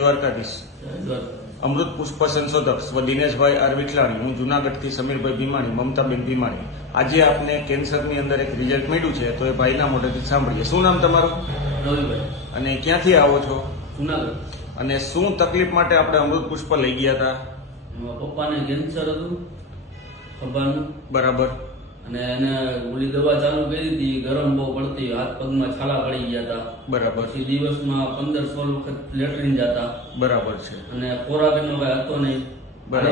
દ્વારકાધીશ. અમૃત પુષ્પ સંશોધક સ્વ દિનેશભાઈ આર વિઠલાણી, હું જુનાગઢથી સમીરભાઈ ભીમાણી, મમતાબેન ભીમાણી. આજે આપને કેન્સરની અંદર એક રિઝલ્ટ મળ્યું છે, તો એ ભાઈના મોઢેથી સાંભળીએ. શું નામ તમારું? રવિભાઈ. અને ક્યાંથી આવો છો? જુનાગઢ. અને શું તકલીફ માટે આપણે અમૃત પુષ્પ લઈ ગયા હતા? પપ્પાને કેન્સર હતું ખભાનું. બરાબર. અને એને ઓલી દવા ચાલુ કરી હતી, ગરમ બહુ પડતી, હાથ પગમાં છાલા પડી ગયા હતા. બરાબર. પછી દિવસમાં 15-16 વખત લેટ્રિન જતા. બરાબર છે. અને ખોરાક એનો કઈ હતો નહીં,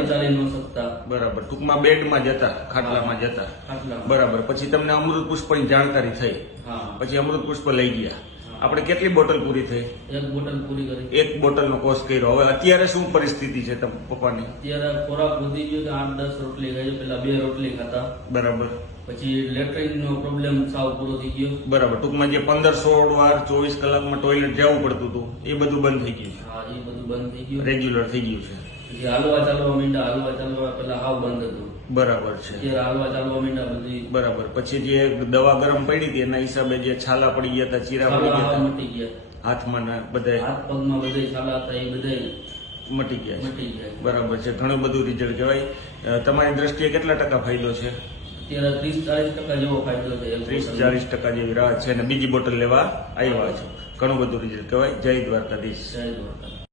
ચાલી ન શકતા. બરાબર. ટૂંકમાં બેડમાં જતા, ખાટલામાં જતા. ખાટલામાં. બરાબર. પછી તમને અમૃત પુષ્પની જાણકારી થઈ. હા. પછી અમૃત પુષ્પ લઈ ગયા. આપણે કેટલી બોટલ પૂરી થઈ? 1 બોટલ પૂરી કરી. 1 બોટલનો કોર્સ કર્યો. હવે અત્યારે શું પરિસ્થિતિ છે પપ્પાની? અત્યારે ખોરાક વધી ગયો કે 8-10 રોટલી ખાઈ, પેલા 2 રોટલી ખાતા. બરાબર. પછી લેટ્રિન નો પ્રોબ્લેમ સાવ પૂરો થઈ ગયો. બરાબર. ટૂંકમાં જે 15-16 વાર 24 કલાકમાં ટોયલેટ જવું પડતું હતું, એ બધું બંધ થઈ ગયું છે. હા, એ બધું બંધ થઈ ગયું, રેગ્યુલર થઈ ગયું છે. પછી હાલવા ચાલવા માંડ્યા. હાલવા ચાલવા પેલા હાવ બંધ હતું. બરાબર છે. અત્યારે હાલવા ચાલવા માંડ્યા બધી. બરાબર. પછી જે દવા ગરમ પડી હતી એના હિસાબે જે છાલા પડી ગયા હતા, ચીરા પડી ગયા હતા, મટી ગયા. હાથમાં બધા, હાથ પગમાં બધે છાલા હતા, એ બધે મટી ગયા છે. મટી ગયા. બરાબર છે. ઘણું બધું રિઝલ્ટ કહેવાય. તમારી દ્રષ્ટિએ કેટલા ટકા ફાયદો છે? અત્યારે 30-40% જેવો ફાયદો છે. 30-40% જેવી રાહત છે. અને બીજી બોટલ લેવા આવ્યા છે. ઘણું બધું રિઝલ્ટ કહેવાય. જય દ્વારકાધીશ. જય દ્વારકા.